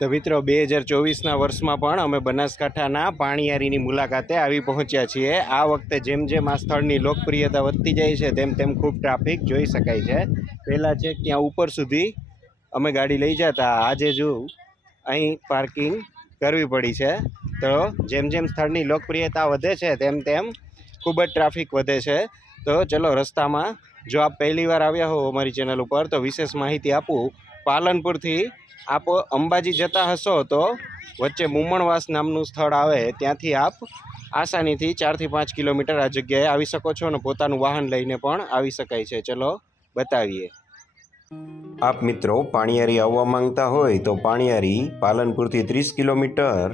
તો મિત્રો 2024ના વર્ષમાં પણ અમે બનાસકાંઠાના પાણીયારીની મુલાકાતે આવી પહોંચ્યા છીએ। આ વખતે જેમ જેમ આ સ્થળની લોકપ્રિયતા વધતી જાય છે તેમ તેમ ખૂબ ટ્રાફિક જોઈ શકાય છે। પહેલાં છે ત્યાં ઉપર સુધી અમે ગાડી લઈ જતા, આજે જો અહીં પાર્કિંગ કરવી પડી છે। તો જેમ જેમ સ્થળની લોકપ્રિયતા વધે છે તેમ તેમ ખૂબ જ ટ્રાફિક વધે છે। તો ચલો રસ્તામાં જો આપ પહેલી વાર આવ્યા હો અમારી ચેનલ ઉપર તો વિશેષ માહિતી આપું। પાલનપુરથી આપ અંબાજી જતા હશો તો વચ્ચે મુમણવાસ નામનું સ્થળ આવે, ત્યાંથી આપ આસાનીથી 4 થી 5 કિલોમીટર આ જગ્યાએ આવી શકો છો અને પોતાનું વાહન લઈને પણ આવી શકાય છે। ચલો બતાવીએ। આપ મિત્રો પાણીયારી આવવા માંગતા હોય તો પાણીયારી પાલનપુરથી 30 કિલોમીટર,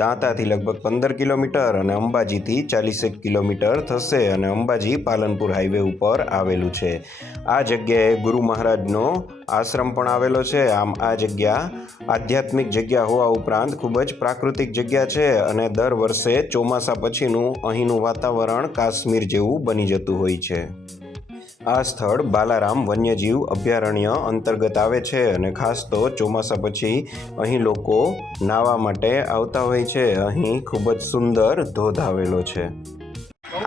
દાંતાથી લગભગ 15 કિલોમીટર અને અંબાજીથી 41 કિલોમીટર થશે અને અંબાજી પાલનપુર હાઈવે ઉપર આવેલું છે। આ જગ્યાએ ગુરુ મહારાજનો આશ્રમ પણ આવેલો છે। આમ આ જગ્યા આધ્યાત્મિક જગ્યા હોવા ઉપરાંત ખૂબ જ પ્રાકૃતિક જગ્યા છે અને દર વર્ષે ચોમાસા પછીનું અહીંનું વાતાવરણ કાશ્મીર જેવું બની જતું હોય છે। આ સ્થળ બાલારામ વન્યજીવ અભયારણ્ય અંતર્ગત આવે છે અને ખાસ તો ચોમાસા પછી અહીં લોકો નાહવા માટે આવતા હોય છે। અહીં ખૂબ જ સુંદર ધોધ આવેલો છે।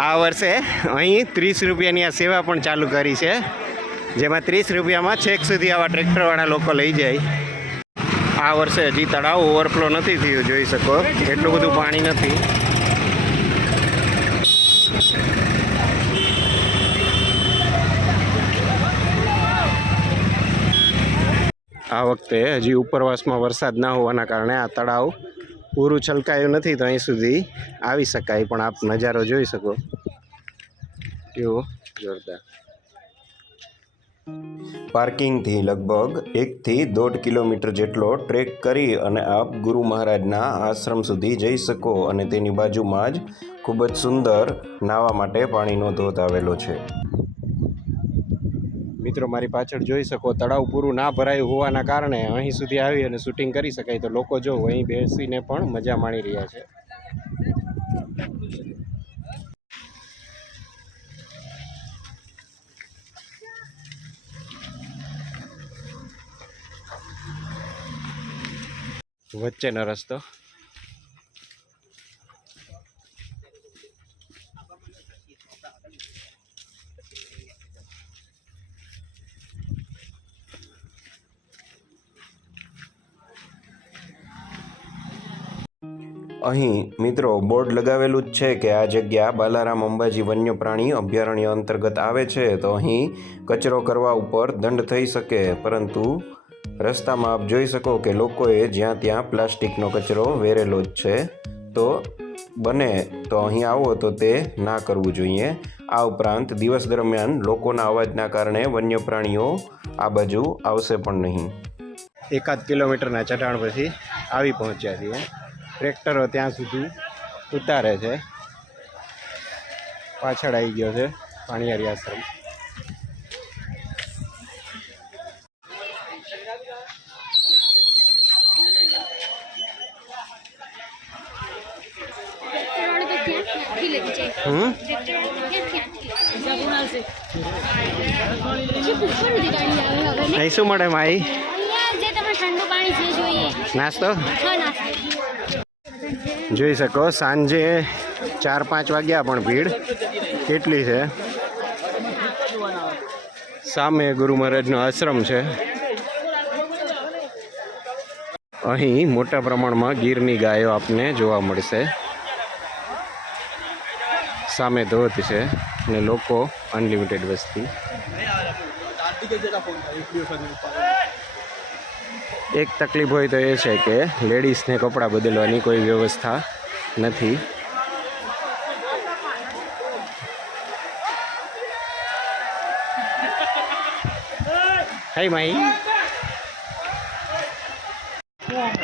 આ વર્ષે અહીં 30 રૂપિયાની આ સેવા પણ ચાલુ કરી છે, જેમાં 30 રૂપિયામાં છેક સુધી આવા ટ્રેક્ટરવાળા લોકો લઈ જાય। આ વર્ષે હજી તળાવ ઓવરફ્લો નથી થયું, જોઈ શકો એટલું બધું પાણી નથી। આ વખતે હજી ઉપરવાસમાં વરસાદ ના હોવાના કારણે આ તળાવ પૂરું છલકાયું નથી, તો અહીં સુધી આવી શકાય, પણ આપ નજારો જોઈ શકો કેવો જોરદાર। પાર્કિંગથી લગભગ 1 થી 1.5 કિલોમીટર જેટલો ટ્રેક કરી અને આપ ગુરુ મહારાજના આશ્રમ સુધી જઈ શકો અને તેની બાજુમાં જ ખૂબ જ સુંદર નાહવા માટે પાણીનો ધોધ આવેલો છે। મિત્રો મારી પાછળ જોઈ શકો તળાવ પૂરું ના ભરાયું હોવાના કારણે અહીં સુધી આવી અને શૂટિંગ કરી શકાય, તો લોકો જો અહીં બેસીને પણ મજા માણી રહ્યા છે। વચ્ચેનો રસ્તો અહીં મિત્રો બોર્ડ લગાવેલું જ છે કે આ જગ્યા બાલારામ અંબાજી વન્ય પ્રાણી અભયારણ્ય અંતર્ગત આવે છે, તો અહીં કચરો કરવા ઉપર દંડ થઈ શકે, પરંતુ રસ્તામાં આપ જોઈ શકો કે લોકોએ જ્યાં ત્યાં પ્લાસ્ટિકનો કચરો વેરેલો જ છે। તો બને તો અહીં આવો તો તે ના કરવું જોઈએ। આ ઉપરાંત દિવસ દરમિયાન લોકોના અવાજના કારણે વન્ય પ્રાણીઓ આ બાજુ આવશે પણ નહીં। 1 કિલોમીટરના ચઢાણ પછી આવી પહોંચ્યા છીએ। ટ્રેક્ટરો ત્યાં સુધી ઉતારે છે। પાછળ આવી ગયો છે પાણીયારી આશ્રમ। અહીં શું મળે માઈ? નાસ્તો જોઈ શકો, સાંજે 4-5 વાગ્યા પણ ભીડ કેટલી છે। સામે ગુરુ મહારાજનો આશ્રમ છે। અહીં મોટા પ્રમાણમાં ગીરની ગાયો આપને જોવા મળશે। સામે ધોધ છે અને લોકો અનલિમિટેડ વસ્તી। એક તકલીફ હોય તો એ છે કે લેડીઝને કપડાં બદલવાની કોઈ વ્યવસ્થા નથી। હાય માહી.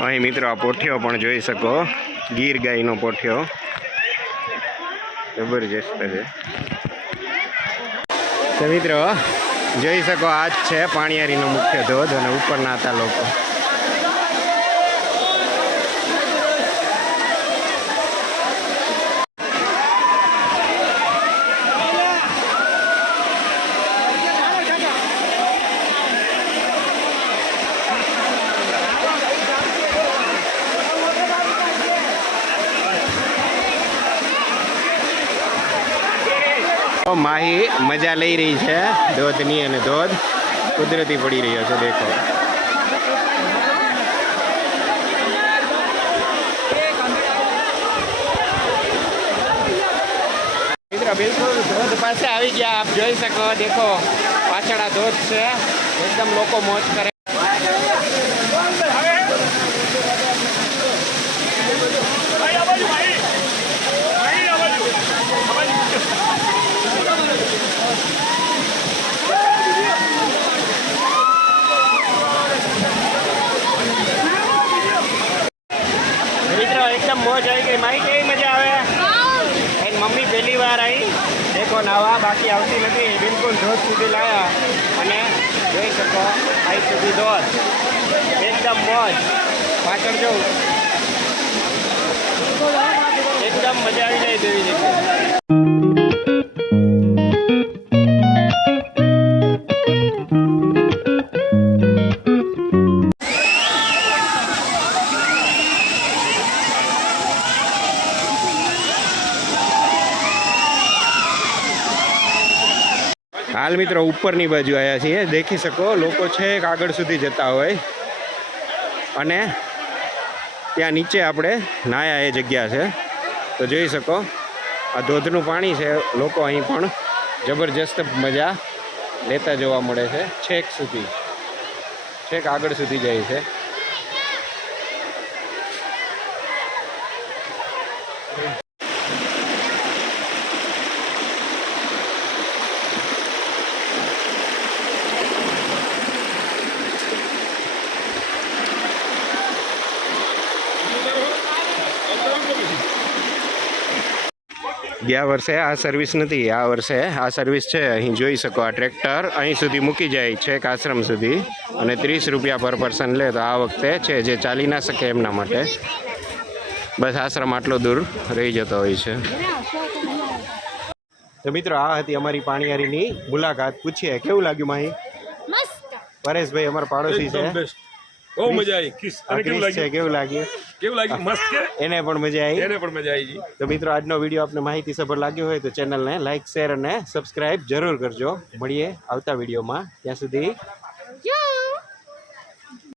અહીં મિત્રો આ પોઠિયો પણ જોઈ શકો, ગીર ગાયનો પોઠિયો જબરજસ્ત છે. તો મિત્રો જોઈ શકો આ જ છે પાણીયારીનો મુખ્ય ધોધ અને ઉપરના હતા લોકો. માહી મજા લઈ રહી છે ધોધની અને ધોધ કુદરતી પડી રહ્યો છે. દેખો મિત્રો બિલકુલ ધોધ પાસે આવી ગયા, આપ જોઈ શકો. દેખો પાછળ આ ધોધ છે, એકદમ લોકો મોજ કરે. મિત્રો એકદમ મોજ આવી ગઈ. મારી કેવી મજા આવે? એની મમ્મી પહેલી વાર આવી દેખો નાવા, બાકી આવતી નથી. બિલકુલ ધોધ સુધી લાયા અને જોઈ શકો આઈ સુધી ધોધ, એકદમ મોજ. પાછળ જવું એકદમ મજા આવી જાય તેવી જગ્યાએ. હાલ મિત્રો ઉપરની બાજુ આવ્યા છીએ, દેખી શકો લોકો છેક આગળ સુધી જતા હોય અને ત્યાં નીચે આપણે નાયા એ જગ્યા છે. તો જોઈ શકો આ ધોધનું પાણી છે, લોકો અહીં પણ જબરજસ્ત મજા લેતા જોવા મળે છે. છેક સુધી, છેક આગળ સુધી જાય છે. ગયા વર્ષે આ સર્વિસ નથી, આ વર્ષે આ સર્વિસ છે. અહીં જોઈ શકો આ ટ્રેક્ટર અહીં સુધી મૂકી જાય છેક આશ્રમ સુધી અને 30 રૂપિયા પર પર્સન લે. તો આ વખતે છે જે ચાલી ના શકે એમના માટે બસ આશ્રમ આટલો દૂર રહી જતો હોય છે. તો મિત્રો આ હતી અમારી પાણીયારીની મુલાકાત. પૂછીએ કેવું લાગ્યું માહી? મસ્ત. પરેશભાઈ અમારા પાડોશી છે, બહુ મજા આવી. ક્રિસ છે, કેવું લાગ્યું? મસ્ત છે. એને પણ મજા આવી. એને પણ મજા આવી. તો મિત્રો આજનો વિડીયો આપને માહિતીસભર લાગ્યો હોય તો ચેનલને લાઇક, શેર અને સબસ્ક્રાઇબ જરૂર કરજો. મળીએ આવતા વિડીયોમાં. ત્યાં સુધી